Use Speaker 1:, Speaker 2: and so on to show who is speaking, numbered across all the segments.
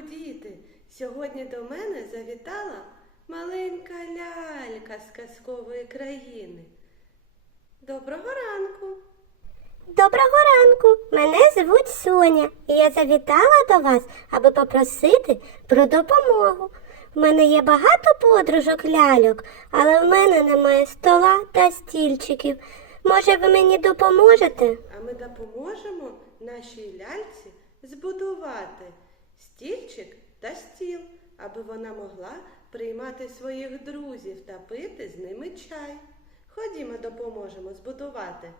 Speaker 1: діти! Сьогодні до мене завітала маленька лялька з казкової країни. Доброго ранку!
Speaker 2: Доброго ранку! Мене звуть Соня, і я завітала до вас, аби попросити про допомогу. В мене є багато подружок ляльок, але в мене немає стола та стільчиків. Може, ви мені допоможете?
Speaker 1: А ми допоможемо нашій ляльці збудувати стільчик та стіл, аби вона могла приймати своїх друзів та пити з ними чай. Ходімо, допоможемо збудувати.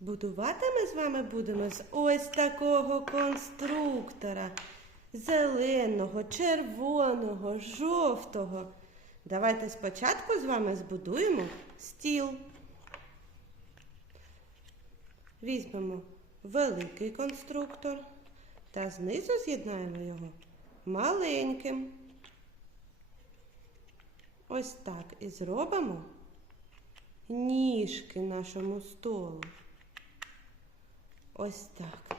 Speaker 1: Будувати ми з вами будемо з ось такого конструктора. Зеленого, червоного, жовтого. Давайте спочатку з вами збудуємо стіл. Візьмемо великий конструктор та знизу з'єднаємо його маленьким. Ось так і зробимо ніжки нашому столу. Ось так.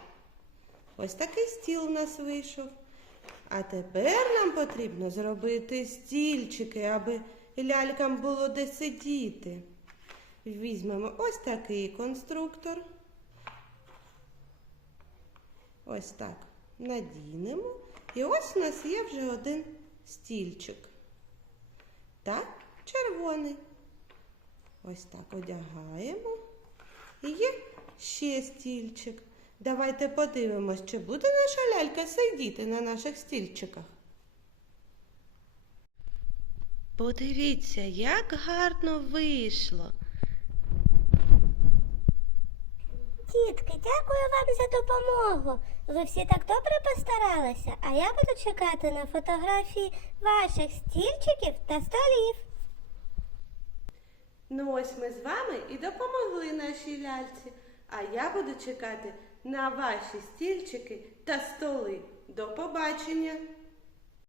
Speaker 1: Ось такий стіл у нас вийшов. А тепер нам потрібно зробити стільчики, аби лялькам було де сидіти. Візьмемо ось такий конструктор. Ось так надінемо. І ось у нас є вже один стільчик. Так, червоний. Ось так одягаємо. І є ще стільчик. Давайте подивимось, чи буде наша лялька сидіти на наших стільчиках. Подивіться, як гарно вийшло.
Speaker 2: Тітки, дякую вам за допомогу. Ви всі так добре постаралися, а я буду чекати на фотографії ваших стільчиків та столів.
Speaker 1: Ну ось ми з вами і допомогли нашій ляльці. А я буду чекати на ваші стільчики та столи. До побачення!